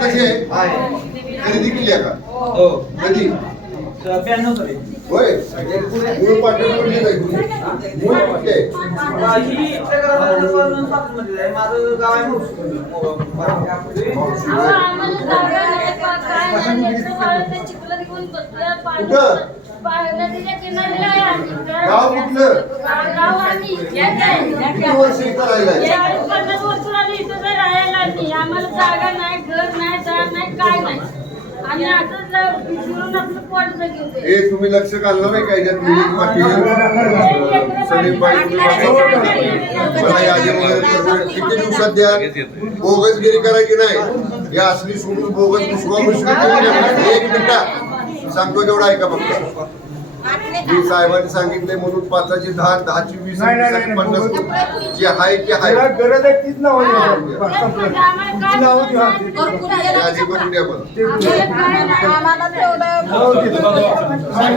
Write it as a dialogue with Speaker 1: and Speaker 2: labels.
Speaker 1: कशी आहे खरेदी केली आहे का?
Speaker 2: हो.
Speaker 1: कधी? होय. मूळ कुठली आहे तुझी? मूळ
Speaker 2: ही. माझं गाव
Speaker 3: नाही, नाही,
Speaker 1: कुठं? कुठलं? किती वर्ष इथं राहिलाय?
Speaker 3: चाळीस आम्हाला जागा नाही घर नाही दार नाही काय नाही. असंच आपलं पोट
Speaker 1: हे तुम्ही लक्ष घालणार नाही का याच्यात पाटील सलीम बाई तुम्ही वाचा. मला यादी वगैरे करून किती दिवसात द्या? बोगसगिरी करायची नाही? या असली सोडून बोगस दुसरा एक मिनिटा. सांगतो तेवढा ऐका फक्त. मी साहेबांनी सांगितले म्हणून पाचाची दहा दहाची वीस
Speaker 4: नाही, नाही,
Speaker 1: पन्नास जे आहे ते
Speaker 4: त्याला
Speaker 1: आहे
Speaker 4: गरज आहे तीच नाव
Speaker 3: म्हणजे आम्हाला
Speaker 4: नाव द्या.
Speaker 1: मला.